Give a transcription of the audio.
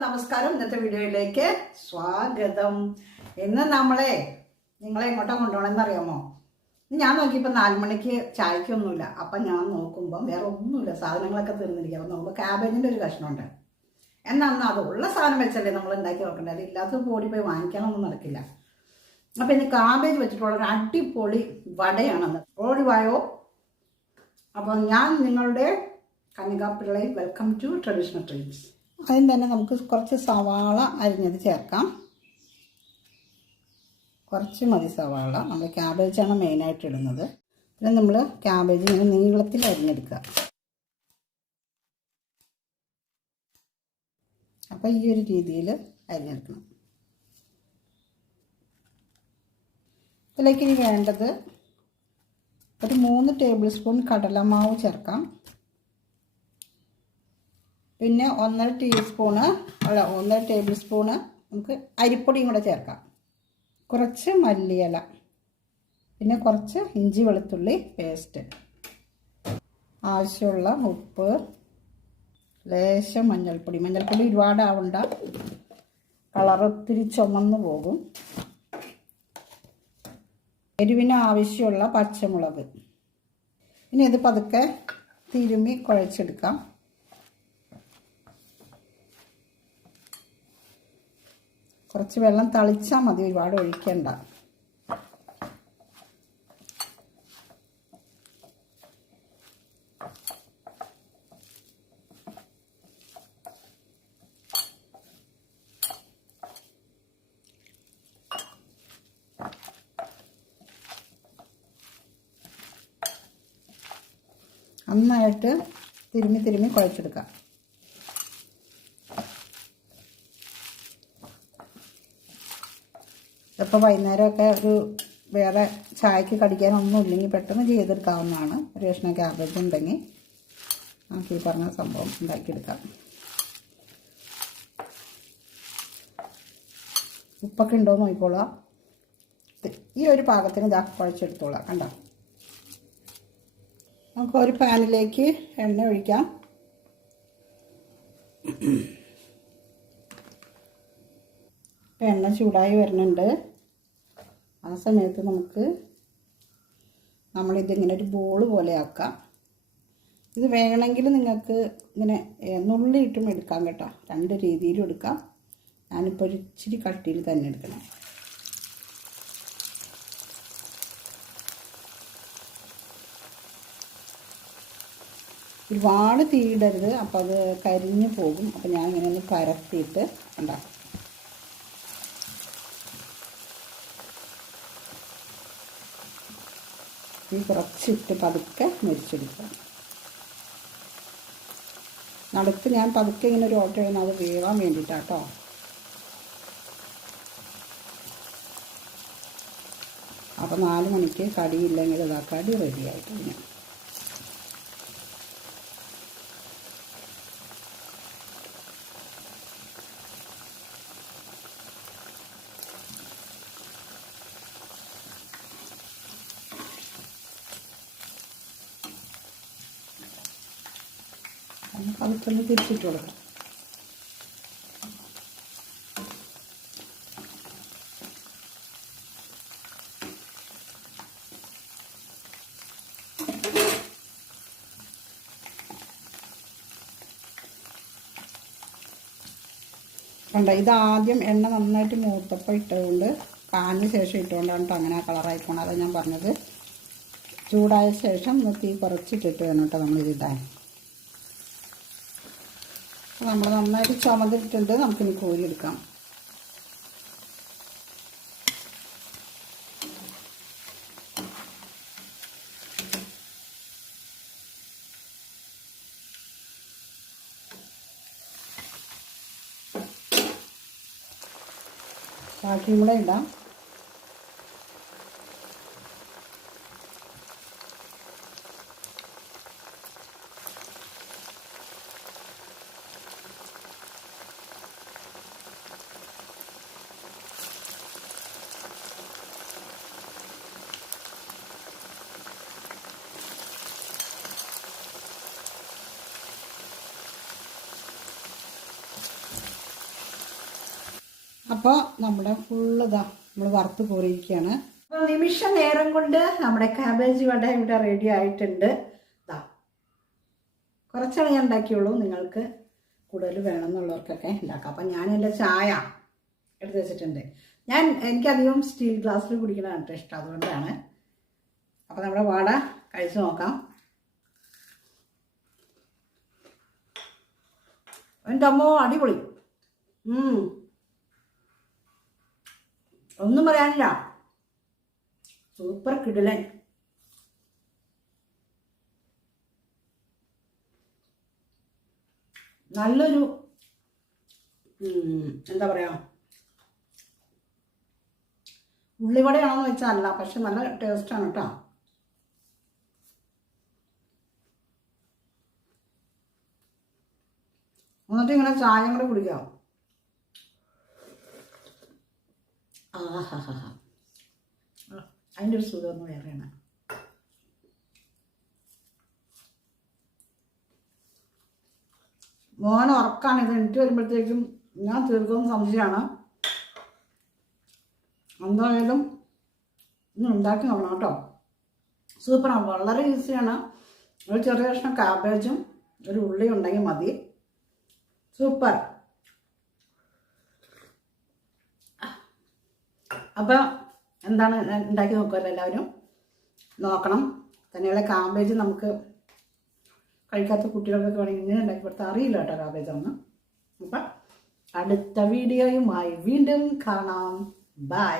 നമസ്കാരം. ഇന്നത്തെ വീഡിയോയിലേക്ക് സ്വാഗതം. ഇന്ന് നമ്മളെ നിങ്ങളെ എങ്ങോട്ടാ കൊണ്ടുപോകണമെന്ന് അറിയാമോ? ഞാൻ നോക്കിയപ്പോൾ നാല് മണിക്ക് ചായക്കൊന്നുമില്ല. അപ്പം ഞാൻ നോക്കുമ്പോൾ വേറെ ഒന്നുമില്ല. സാധനങ്ങളൊക്കെ തീർന്നിരിക്കുക അപ്പം നോക്കുമ്പോൾ ക്യാബേജിന്റെ ഒരു കഷ്ണമുണ്ട്. എന്നാൽ അന്ന് അത് ഉള്ള സാധനം വെച്ചല്ലേ നമ്മൾ ഉണ്ടാക്കി നോക്കേണ്ടത് ഇല്ലാത്തത് ഓടി പോയി വാങ്ങിക്കാനൊന്നും നടക്കില്ല. അപ്പം ഇനി കാബേജ് വെച്ചിട്ടുള്ള ഒരു അടിപൊളി വടയാണെന്ന് ഓടിവായോ? അപ്പം ഞാൻ നിങ്ങളുടെ കനികാപ്പിള്ളை വെൽക്കം ടു ട്രഡീഷണൽ ട്രീറ്റ്സ് ആദ്യം തന്നെ നമുക്ക് കുറച്ച് സവാള അരിഞ്ഞത് ചേർക്കാം. കുറച്ച് മതി സവാള. നമ്മൾ ക്യാബേജാണ് മെയിനായിട്ട് ഇടുന്നത്. പിന്നെ നമ്മൾ ക്യാബേജ് ഇങ്ങനെ നീളത്തിൽ അരിഞ്ഞെടുക്കുക. അപ്പോൾ ഈ ഒരു രീതിയിൽ അരിഞ്ഞെടുക്കണം. ഇതിലേക്ക് ഇനി വേണ്ടത് ഒരു മൂന്ന് ടേബിൾ സ്പൂൺ കടലമാവ് ചേർക്കാം. പിന്നെ ഒന്നര ടീസ്പൂണ് അല്ല ഒന്നര ടേബിൾ സ്പൂണ് നമുക്ക് അരിപ്പൊടിയും കൂടെ ചേർക്കാം. കുറച്ച് മല്ലിയില പിന്നെ കുറച്ച് ഇഞ്ചി വെളുത്തുള്ളി പേസ്റ്റ് ആവശ്യമുള്ള ഉപ്പ് ലേശം മഞ്ഞൾപ്പൊടി. മഞ്ഞൾപ്പൊടി ഒരുപാടാവണ്ട. കളർ ഒത്തിരി ചുമന്ന് പോകും. എരിവിന് ആവശ്യമുള്ള പച്ചമുളക്. ഇനി ഇത് പതുക്കെ തിരുമ്മി കുഴച്ചെടുക്കാം. കുറച്ച് വെള്ളം തളിച്ചാൽ മതി ഒരുപാട് ഒഴിക്കണ്ട. നന്നായിട്ട് തിരുമ്മി തിരുമ്മി കുഴച്ചെടുക്കാം. ഇപ്പോൾ വൈകുന്നേരമൊക്കെ ഒരു വേറെ ചായക്ക് കടിക്കാനൊന്നും ഇല്ലെങ്കിൽ പെട്ടെന്ന് ചെയ്തെടുക്കാവുന്നതാണ്. ഒരു ക്യാബേജ് ഉണ്ടെങ്കിൽ നമുക്ക് ഈ പറഞ്ഞ സംഭവം ഉണ്ടാക്കിയെടുക്കാം. ഉപ്പൊക്കെ ഉണ്ടോ നോക്കിക്കോളാം ഈ ഒരു പാകത്തിന് ഇതാ കുഴച്ചെടുത്തോളാം. കണ്ടോ? നമുക്ക് ഒരു പാനിലേക്ക് എണ്ണ ഒഴിക്കാം. എണ്ണ ചൂടായി വരുന്നുണ്ട്. സമയത്ത് നമുക്ക് നമ്മളിതിങ്ങനെ ഒരു ബോൾ പോലെ ആക്കാം. ഇത് വേണമെങ്കിൽ നിങ്ങൾക്ക് ഇങ്ങനെ നുള്ളിയിട്ടും എടുക്കാം കേട്ടോ. രണ്ട് രീതിയിലും എടുക്കാം. ഞാനിപ്പോൾ ഒരു ഇച്ചിരി കട്ടിയിൽ തന്നെ എടുക്കണം. ഒരുപാട് തീയിടരുത് അപ്പോൾ അത് കരിഞ്ഞു പോകും. അപ്പോൾ ഞാൻ ഇങ്ങനെ ഒന്ന് പരത്തിയിട്ട് ഉണ്ടാക്കും. ഈ കുറച്ചിട്ട് പതുക്കെ മരിച്ചെടുക്കുക നടുത്ത് ഞാൻ പതുക്കെ ഇങ്ങനെ ഒരു ഓട്ടോ ചെയ്യുന്നത് അത് വേവാൻ വേണ്ടിയിട്ടാട്ടോ അപ്പോൾ നാല് മണിക്ക് കടിയില്ലെങ്കിൽ ഇതാ കടി റെഡി ആയിട്ടുണ്ട് പതുക്കൊന്ന് തിരിച്ചിട്ട് കൊടുക്കാം. കണ്ട ഇതാദ്യം എണ്ണ നന്നായിട്ട് മൂത്തപ്പോൾ ഇട്ടതുകൊണ്ട് കാഞ്ഞ ശേഷം ഇട്ടുകൊണ്ടാണ് അങ്ങനെ ആ കളറായിപ്പോണം അതാണ് ഞാൻ പറഞ്ഞത്. ചൂടായ ശേഷം തീ കുറച്ചിട്ടിട്ട് വേണം കേട്ടോ നമ്മളിത് ഇടാൻ. നമ്മൾ നന്നായിട്ട് ചുമന്നിട്ടുണ്ട് നമുക്കിനി കോരിയെടുക്കാം. ബാക്കിയും കൂടെ ഇടാം. അപ്പോൾ നമ്മുടെ ഫുള്ള് ഇതാ നമ്മൾ വറുത്ത് കോരിയിരിക്കുകയാണ് അപ്പോൾ നിമിഷ നേരം കൊണ്ട് നമ്മുടെ കാബേജ് വട ഇവിടെ റെഡി ആയിട്ടുണ്ട്. ഇതാ കുറച്ചാണ് ഞാൻ ഉണ്ടാക്കിയുള്ളൂ. നിങ്ങൾക്ക് കൂടുതൽ വേണമെന്നുള്ളവർക്കൊക്കെ ഉണ്ടാക്കാം. അപ്പം ഞാനെന്റെ ചായ എടുത്ത് വെച്ചിട്ടുണ്ട്. ഞാൻ എനിക്കധികം സ്റ്റീൽ ഗ്ലാസ്സിൽ കുടിക്കണതാണ് ഇഷ്ടം. അതുകൊണ്ടാണ്. അപ്പോൾ നമ്മുടെ വട കഴിച്ചു നോക്കാം. എന്റെ അമ്മോ അടിപൊളി. ഒന്നും പറയാനില്ല. സൂപ്പർ കിടിലൻ. നല്ലൊരു എന്താ പറയാ? ഉള്ളിവടയാണെന്ന് വെച്ചാൽ അല്ല പക്ഷെ നല്ല ടേസ്റ്റാണ് കേട്ടോ. എന്നിട്ട് ഇങ്ങനെ ചായ കൂടെ കുടിക്കാം. ആഹാ. അതിന്റെ ഒരു സുഖം ഒന്ന് വേറെയാണ് മോൻ ഉറക്കാണ്. ഇത് എനിക്ക് വരുമ്പോഴത്തേക്കും ഞാൻ തീർക്കും സംശയമാണ്. എന്തായാലും ഇന്ന് ഉണ്ടാക്കി നോക്കണം കേട്ടോ. സൂപ്പറാണ്. വളരെ ഈസിയാണ്. ഒരു ചെറിയ കഷ്ണം കാബേജും ഒരു ഉള്ളി ഉണ്ടെങ്കിൽ മതി. സൂപ്പർ. അപ്പൊ എന്താണ് ഉണ്ടാക്കി നോക്കുമല്ലോ എല്ലാവരും? നോക്കണം. തന്നെയുള്ള കാബേജ് നമുക്ക് കഴിക്കാത്ത കുട്ടികൾക്കൊക്കെ വേണമെങ്കിൽ ഇങ്ങനെ ഉണ്ടാക്കി കൊടുത്താൽ അറിയില്ല കേട്ടോ കാബേജ് ഒന്ന് അപ്പം അടുത്ത വീഡിയോയുമായി വീണ്ടും കാണാം. ബൈ